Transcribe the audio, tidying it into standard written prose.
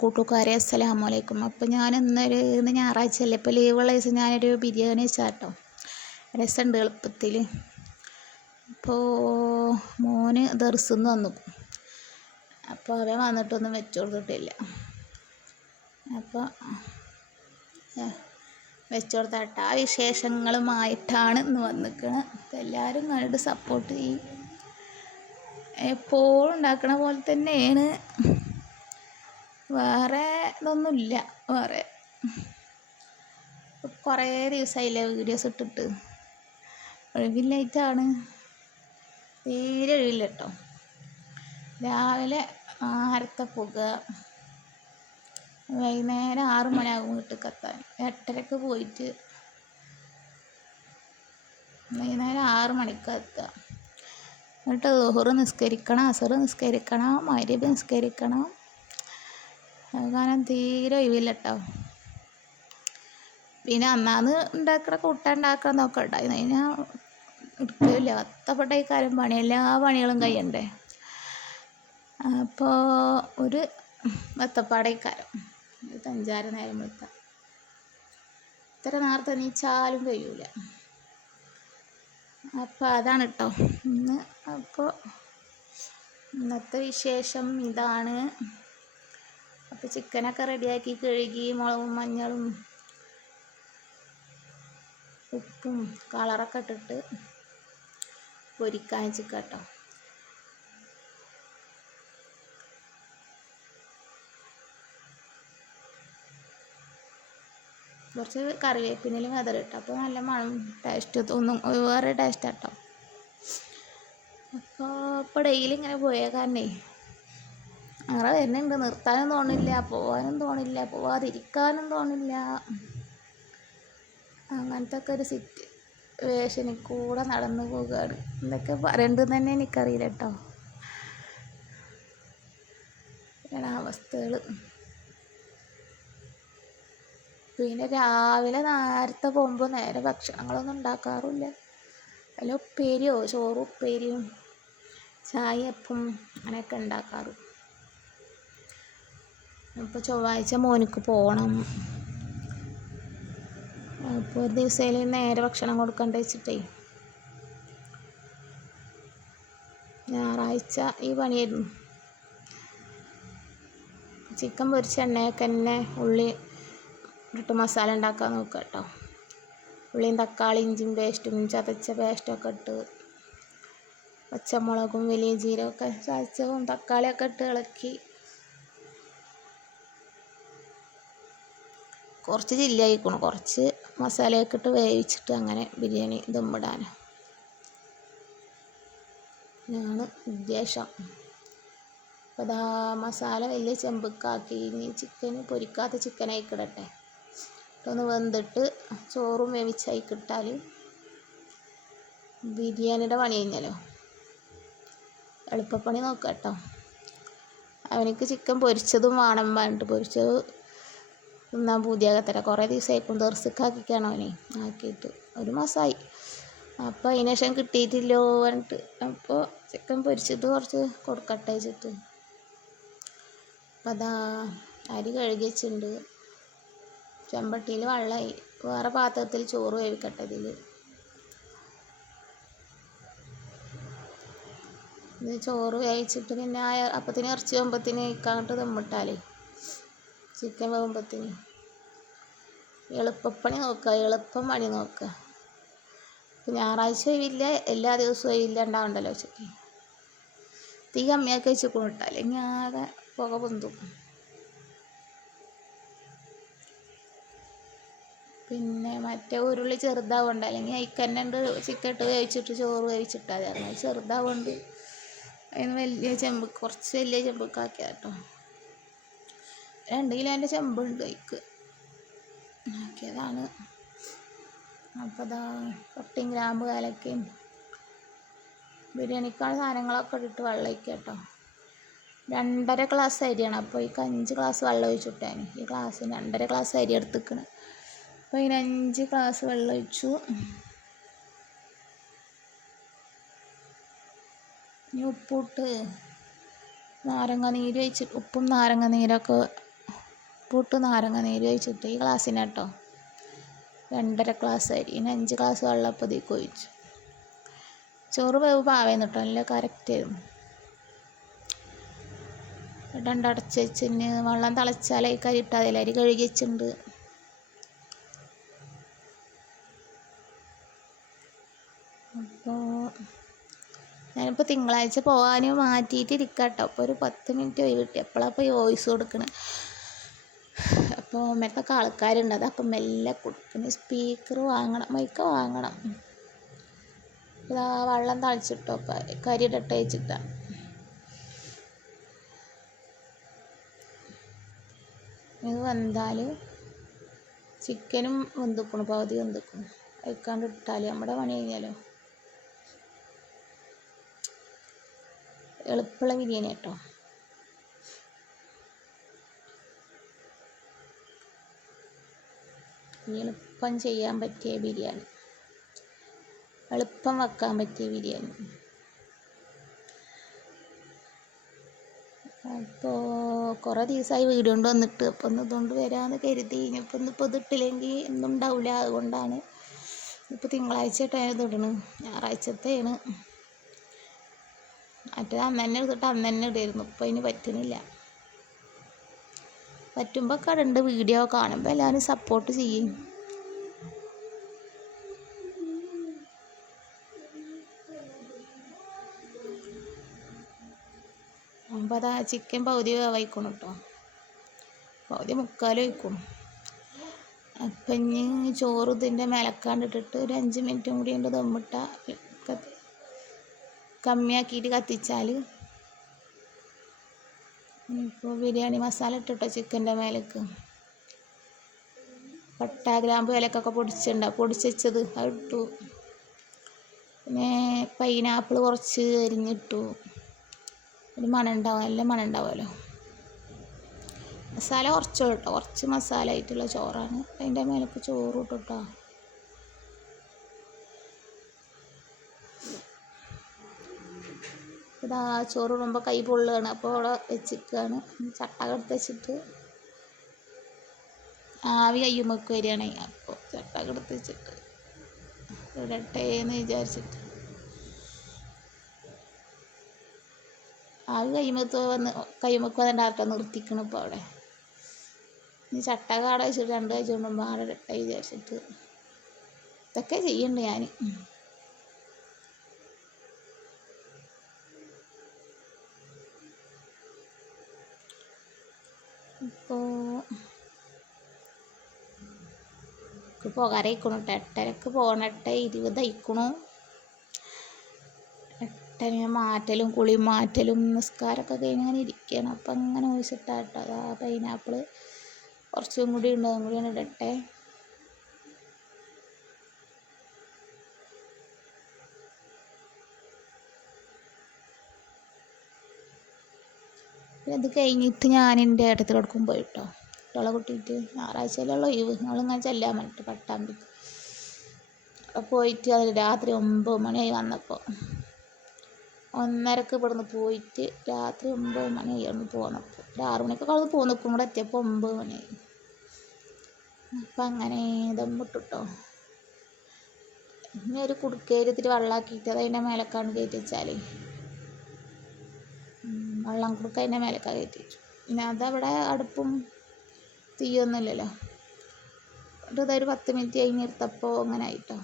കൂട്ടുകാരെ അസ്സലാമു അലൈക്കും. അപ്പോൾ ഞാൻ ഇന്ന് ഞായറാഴ്ചയല്ലേ, ഇപ്പോൾ ലീവുള്ള ദിവസം ഞാനൊരു ബിരിയാണി വെച്ചാട്ടോ. രസമുണ്ട് എളുപ്പത്തിൽ. അപ്പോൾ മോന് ദർസിന്ന് വന്നു, അപ്പോൾ അവൻ വന്നിട്ടൊന്നും വെച്ചു കൊടുത്തിട്ടില്ല. അപ്പോൾ വെച്ചു കൊടുത്താട്ട ആ വിശേഷങ്ങളുമായിട്ടാണ് ഇന്ന് വന്നിരിക്കുന്നത്. അപ്പോൾ എല്ലാവരും കണ്ടിട്ട് സപ്പോർട്ട് ചെയ്യും. എപ്പോഴും ഉണ്ടാക്കണ പോലെ തന്നെയാണ്, വേറെ ഇതൊന്നുമില്ല. വേറെ കുറേ ദിവസമായില്ലേ വീഡിയോസ് ഇട്ടിട്ട്, ഒഴിവില്ലായിട്ടാണ്, തീരെ ഒഴിവില്ല കേട്ടോ. രാവിലെ നേരത്തെ പോകുക, വൈകുന്നേരം 6 മണിയാകും വീട്ടിൽ എത്താൻ. 8:30 പോയിട്ട് വൈകുന്നേരം 6 മണിക്ക് എത്തുക. എന്നിട്ട് ളുഹർ നിസ്കരിക്കണം, അസർ നിസ്കരിക്കണം, മഗ്‌രിബ് നിസ്കരിക്കണം. കാരണം തീരെ ഒഴിവില്ല കേട്ടോ. പിന്നെ അന്നാന്ന് ഉണ്ടാക്കണ കൂട്ടാൻ ഉണ്ടാക്കണമെന്നൊക്കെ ഉണ്ടായിരുന്നു. അതിന് എടുക്കില്ല, കത്തപ്പെട്ട ഈ കാര്യം പണി, എല്ലാ പണികളും കഴിയണ്ടേ. അപ്പോൾ ഒരു വത്തപ്പാടേക്കാരം 5-6 നേരം വെക്കാം. ഇത്ര നേരത്തെ നീച്ചാലും കഴിയൂല. അപ്പോൾ അതാണ് കേട്ടോ ഇന്ന്. അപ്പോൾ ഇന്നത്തെ വിശേഷം ഇതാണ്. അപ്പോൾ ചിക്കനൊക്കെ റെഡിയാക്കി കഴുകി മുളകും മഞ്ഞളും ഉപ്പും കളറൊക്കെ ഇട്ടിട്ട് പൊരിക്കാൻ വെച്ചിട്ട് കേട്ടോ. കുറച്ച് കറിവേപ്പിനും വെതറിട്ട്, അപ്പോൾ നല്ല മണം, ടേസ്റ്റ് തോന്നും, വേറെ ടേസ്റ്റ് കേട്ടോ. അപ്പോൾ ഡെയിലി ഇങ്ങനെ പോയ കാരണേ അങ്ങനെ വരുന്നുണ്ട്. നിർത്താനും തോന്നില്ല, പോകാനും തോന്നില്ല, പോവാതിരിക്കാനും തോന്നില്ല. അങ്ങനത്തെ ഒക്കെ ഒരു സിറ്റുവേഷനിൽ കൂടെ നടന്നു പോകുകയാണ്. എന്തൊക്കെ പറയണ്ടെന്ന് തന്നെ എനിക്കറിയില്ല കേട്ടോ. അവസ്ഥകൾ. പിന്നെ രാവിലെ നേരത്തെ പോകുമ്പോൾ നേരെ ഭക്ഷണങ്ങളൊന്നും ഉണ്ടാക്കാറില്ല. അല്ല ഉപ്പേരിയോ ചോറും ഉപ്പേരിയും ചായപ്പം അങ്ങനെയൊക്കെ ഉണ്ടാക്കാറ്. ഇപ്പോൾ ചൊവ്വാഴ്ച മോനിക്ക് പോകണം. അപ്പോൾ ഒരു ദിവസം നേരെ ഭക്ഷണം കൊടുക്കണ്ട വെച്ചിട്ടേ ഞായറാഴ്ച ഈ പണിയായിരുന്നു. ചിക്കൻ പൊരിച്ച എണ്ണയൊക്കെ തന്നെ ഉള്ളി ഇട്ട് മസാല ഉണ്ടാക്കാൻ നോക്കുക കേട്ടോ. ഉള്ളിയും തക്കാളി ഇഞ്ചിയും പേസ്റ്റും ചതച്ച പേസ്റ്റൊക്കെ ഇട്ട്, പച്ചമുളകും വലിയ ജീരകമൊക്കെ ചതച്ചതും തക്കാളിയൊക്കെ ഇട്ട് ഇളക്കി കുറച്ച് ചില്ലായിക്കണം, കുറച്ച് മസാലയൊക്കെ ഇട്ട് വേവിച്ചിട്ട് അങ്ങനെ ബിരിയാണി ദമ്മിടാൻ ആണ് ഉദ്ദേശം. അപ്പോൾ അതാ മസാല വലിയ ചെമ്പക്കാക്കി. ഇനി പൊരിക്കാത്ത ചിക്കനായി കിടട്ടെ. ഒന്ന് വെന്തിട്ട് ചോറും വേവിച്ചായി കിട്ടാൽ ബിരിയാണിയുടെ പണി കഴിഞ്ഞല്ലോ. എളുപ്പപ്പണി നോക്കാം കേട്ടോ. അവനിക്ക് ചിക്കൻ പൊരിച്ചതും വേണം പറഞ്ഞിട്ട്, പൊരിച്ചത് തിന്നാൻ പൂതിയാകത്തര. കുറേ ദിവസമായിക്കും ദർസിക്കാക്കിക്കാണ് അവനെ ആക്കിയിട്ട്, 1 മാസമായി. അപ്പോൾ അതിന് ശേഷം കിട്ടിയിട്ടില്ലോ പറഞ്ഞിട്ട്, അപ്പോൾ ചിക്കൻ പൊരിച്ചിട്ട് കുറച്ച് കൊടുക്കട്ടെ വെച്ചിട്ട്. അപ്പോൾ അതാ അരി കഴുകി വെച്ചിട്ടുണ്ട്. ചെമ്പട്ടിയിൽ വെള്ളമായി. വേറെ പാത്രത്തിൽ ചോറ് വേവിക്കട്ടെ. ഇത് ചോറ് വേവിച്ചിട്ട് പിന്നെ അപ്പത്തിന് ഇറച്ചി ആകുമ്പത്തിന് ഇക്കാണ്ട് ദമ്മിട്ടാലേ ചിക്കൻ വേകുമ്പത്തിന് എളുപ്പപ്പണി നോക്കുക, എളുപ്പം പണി നോക്കുക. ഇപ്പം ഞായറാഴ്ച ഒഴിവില്ല, എല്ലാ ദിവസവും ഒഴിവില്ല ഉണ്ടാവണ്ടല്ലോ ഉച്ചയ്ക്ക്. തീ കമ്മിയാക്കി വെച്ചിട്ട് അല്ലെങ്കിൽ ആകെ പുക പൊന്തും. പിന്നെ മറ്റേ ഉരുളി ചെറുതാവുണ്ട്, അല്ലെങ്കിൽ അതിക്കന്നെ ചിക്കൻ ഇട്ട് വേവിച്ചിട്ട് ചോറ് വേവിച്ചിട്ടാൽ മതി. ചെറുതാവുണ്ട്, അതിന് വലിയ ചെമ്പ്, കുറച്ച് വലിയ ചെമ്പൊക്കെ ആക്കിയാൽ കേട്ടോ. 2 കിലോൻ്റെ ചെമ്പുണ്ട് അതിക്ക് ആക്കിയതാണ്. അപ്പോൾ അതാ പട്ടയും ഗ്രാമ്പ് ഏലക്കയും ബിരിയാണിക്കാൾ സാധനങ്ങളൊക്കെ ഇട്ടിട്ട് വെള്ളം ഒഴിക്കുക കേട്ടോ. 2.5 ഗ്ലാസ് അരിയാണ്, അപ്പോൾ ഇതിക്ക് 5 ഗ്ലാസ് വെള്ളം ഒഴിച്ചിട്ടാൻ. ഈ ഗ്ലാസ്സിന് 2.5 ഗ്ലാസ് അരി എടുത്തിക്കണം. അപ്പോൾ അതിന് 5 ഗ്ലാസ് വെള്ളം ഒഴിച്ചു. ഇനി ഉപ്പിട്ട് നാരങ്ങ നീര് ഒഴിച്ച്, ഉപ്പും നാരങ്ങ നീരൊക്കെ ഉപ്പിട്ട് നാരങ്ങ നീര് ഒഴിച്ചിട്ട് ഈ ഗ്ലാസ്സിന് കേട്ടോ 2.5 ഗ്ലാസ് അരി 5 ഗ്ലാസ് വെള്ളം അപ്പോൾ ഇതിലേക്ക് ഒഴിച്ചു. ചോറ് വേവ് പാവേന്ന് കേട്ടോ, നല്ല കറക്റ്റ് ആയിരുന്നു. അടച്ച് വെച്ചിന് വെള്ളം തിളച്ചാൽ ഈ കരി ഇട്ടാൽ അരി കഴുകി വെച്ചിട്ടുണ്ട്. അപ്പോൾ ഞാനിപ്പോൾ തിങ്കളാഴ്ച പോകാൻ മാറ്റിയിട്ടിരിക്കാം കേട്ടോ. അപ്പോൾ ഒരു 10 മിനിറ്റ് ഒഴിവ് കിട്ടി. എപ്പോഴാണ് അപ്പോൾ ഈ വോയിസ് കൊടുക്കണത്. അപ്പോൾ മറ്റൊക്കെ ആൾക്കാരുണ്ട്, അതൊക്കെ മെല്ലെ കൊടുക്കണം. സ്പീക്കർ വാങ്ങണം, മൈക്ക് വാങ്ങണം. ഇതാ വെള്ളം തളിച്ചിട്ടോ, കരി ഇടട്ടെ വെച്ചിട്ടാണ്. ഇത് വെന്താൽ ചിക്കനും വെന്തിക്കണം, പകുതി വെന്തിക്കണം. വയ്ക്കാണ്ട് ഇട്ടാൽ നമ്മുടെ പണി കഴിഞ്ഞാലോ. എളുപ്പമുള്ള ബിരിയാണി കേട്ടോ. എളുപ്പം ചെയ്യാൻ പറ്റിയ ബിരിയാണി, എളുപ്പം വെക്കാൻ പറ്റിയ ബിരിയാണി. അപ്പോൾ കുറേ ദിവസമായി വീഡിയോ കൊണ്ട് വന്നിട്ട്, അപ്പോൾ ഒന്ന് ഇതുകൊണ്ട് വരാമെന്ന് കരുതി. ഇനിയിപ്പോൾ ഇതിട്ടില്ലെങ്കിൽ ഒന്നും ഉണ്ടാവില്ല. അതുകൊണ്ടാണ് ഇപ്പോൾ തിങ്കളാഴ്ചയായിട്ടാണ് ഇതിടണം, ഞായറാഴ്ചത്തെയാണ്. മറ്റേത് അന്ന് തന്നെ എടുത്തിട്ട് അന്ന് തന്നെ ഇടായിരുന്നു. ഇപ്പോൾ അതിന് പറ്റുന്നില്ല. പറ്റുമ്പോൾ കടണ്ട് വീഡിയോ കാണുമ്പോൾ എല്ലാവരും സപ്പോർട്ട് ചെയ്യും. അപ്പോൾ അതാ ചിക്കൻ പകുതി വയ്ക്കണം കേട്ടോ, പകുതി മുക്കാലും വയ്ക്കണം. അപ്പം ഇനി ചോറ് ഇതിൻ്റെ മേലക്കാണ്ടിട്ടിട്ട് ഒരു 5 മിനിറ്റും കൂടി ഉണ്ട് ദമ്മിട്ട കമ്മിയാക്കിയിട്ട് കത്തിച്ചാൽ. ഇപ്പോൾ ബിരിയാണി മസാല ഇട്ടിട്ടോ ചിക്കൻ്റെ മേലേക്ക്. പട്ട ഗ്രാമ്പ് ഏലക്കൊക്കെ പൊടിച്ചത് അത് ഇട്ടു. പിന്നെ പൈനാപ്പിൾ കുറച്ച് അരിഞ്ഞിട്ടു. ഒരു മണം ഉണ്ടാവും, നല്ല മണം ഉണ്ടാവുമല്ലോ. മസാല കുറച്ചോ കേട്ടോ, കുറച്ച് മസാല ആയിട്ടുള്ള ചോറാണ്. അതിൻ്റെ മേലേക്ക് ചോറ് ഇട്ടിട്ടോ. ഇതാ ചോറ് ഇടുമ്പോൾ കൈ പൊള്ളുകയാണ്. അപ്പോൾ അവിടെ വെച്ചിരിക്കുകയാണ്. ചട്ടകം എടുത്ത് വെച്ചിട്ട് ആവി കയ്യുമ്പൊക്കെ വരികയാണ്. അപ്പോൾ ചട്ടകം എടുത്ത് വെച്ചിട്ട് ഇടട്ടെ എന്ന് വിചാരിച്ചിട്ട് ആവി കയ്യുമ്പൊക്കെ വന്നിട്ട് ആട്ടോ നിർത്തിക്കണം. ഇപ്പോൾ അവിടെ ഇനി ചട്ടകം അവിടെ വെച്ചിട്ട് 2 ആഴ്ച കൊണ്ടുമ്പോൾ ആടെ ഇടട്ടെ വിചാരിച്ചിട്ട് ഇതൊക്കെ ചെയ്യുന്നുണ്ട് ഞാൻ. ഇപ്പോൾ പോകാറായിക്കണു കേട്ടോ. 8:30 പോകണം. 8:20 ആയിക്കണു. 8 മാറ്റലും കുളി മാറ്റലും നിസ്കാരമൊക്കെ കഴിഞ്ഞ് ഇങ്ങനെ ഇരിക്കുകയാണ്. അപ്പം അങ്ങനെ ഒഴിച്ചിട്ടാണ് കേട്ടോ. അതാ പൈനാപ്പിൾ കുറച്ചും കൂടി ഉണ്ട്, അതും കൂടിയാണ് ഇടട്ടെ. ഇത് കഴിഞ്ഞിട്ട് ഞാൻ എൻ്റെ ഏട്ടത്തിലോടക്കും പോയി കേട്ടോ. കുട്ടികളെ കൂട്ടിയിട്ട് ഞായറാഴ്ചയിലുള്ള ഒഴിവ് ഞങ്ങളിങ്ങനെ ചെല്ലാൻ വേണ്ടിയിട്ട് പട്ടാമ്പി പോയിട്ട് അതിൽ രാത്രി 9 മണിയായി വന്നപ്പോൾ. 1:30 ഇവിടുന്ന് പോയിട്ട് രാത്രി 9 മണിയായി അവിടുന്ന് പോന്നപ്പോൾ. ഒരു 6 മണിക്കൊക്കെ അവിടെ പോന്നിക്കും. കൂടെ എത്തിയപ്പോൾ 9 മണിയായി. അപ്പം അങ്ങനെ ദമ്മിട്ടിട്ടോ. ഇനി ഒരു കുടുക്കയിലെത്തിട്ട് വെള്ളമാക്കിയിട്ട് അത് അതിൻ്റെ മേലക്കാണ് കയറ്റി വെച്ചാൽ വെള്ളം കുടുക്ക അതിൻ്റെ മേലക്കാണ് കയറ്റി വെച്ചു. പിന്നെ അതവിടെ അടുപ്പും തീയൊന്നുമില്ലല്ലോ. എന്നിട്ട് ഇതൊരു 10 മിനിറ്റ് കഴിഞ്ഞ് എടുത്തപ്പോൾ അങ്ങനെ ആയിട്ടോ.